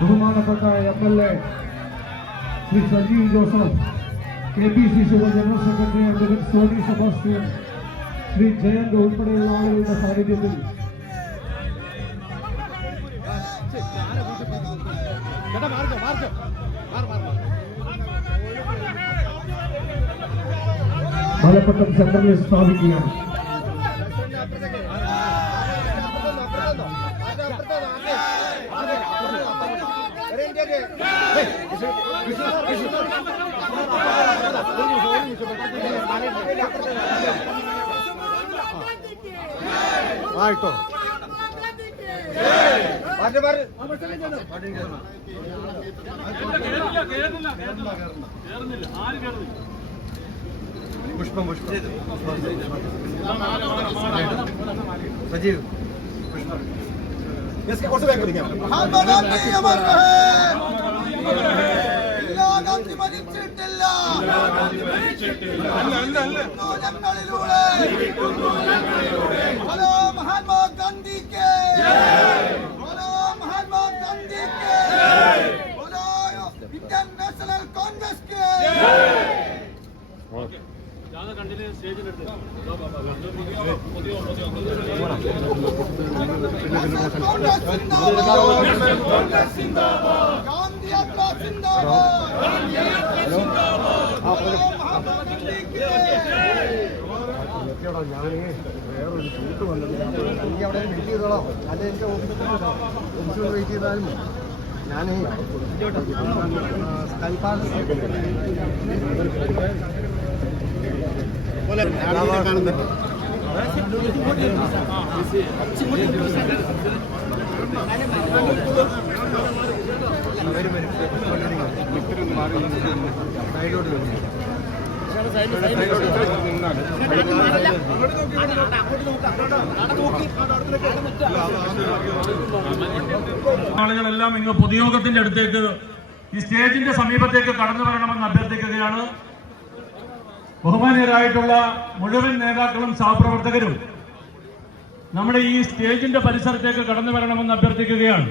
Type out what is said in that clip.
ബഹുമാനപ്പെട്ട M L A Shri Sajeev Joseph K P C C general secretary advocate Sony Sebastian Shri Jayanth ഉൾപ്പെടെയുള്ള ആളുകളുടെ സാന്നിധ്യത്തിൽ മലപ്പട്ടം സെന്ററിൽ സ്ഥാപിക്കുകയാണ്. ആയിട്ടോ. പുഷ്പം പുഷ്പം. സജീവ്. കുറച്ച് ബാക്ക് പിടിക്കാം ഗാന്ധി മരിച്ചിട്ടില്ല ഞങ്ങളിലൂടെ ഹലോ മഹാത്മാഗാന്ധിക്ക് ഹലോ ഞാൻ വേറൊരു ഷൂട്ട് വന്നത് നീ അവിടെ വെയിറ്റ് ചെയ്തോളാം അല്ലെ എന്റെ ഓഫീസിൽ ഓഫീസിൽ വെയിറ്റ് ചെയ്താലും ഞാൻ സ്കൈ പാലസ് ആളുകളെല്ലാം ഇങ്ങ് പൊതുയോഗത്തിന്റെ അടുത്തേക്ക് ഈ സ്റ്റേജിന്റെ സമീപത്തേക്ക് കടന്നു വരണമെന്ന് അഭ്യർത്ഥിക്കുകയാണ്. ബഹുമാനീയരായിട്ടുള്ള മുഴുവൻ നേതാക്കളും സഹപ്രവർത്തകരും നമ്മുടെ ഈ സ്റ്റേജിന്റെ പരിസരത്തേക്ക് കടന്നു വരണമെന്ന് അഭ്യർത്ഥിക്കുകയാണ്.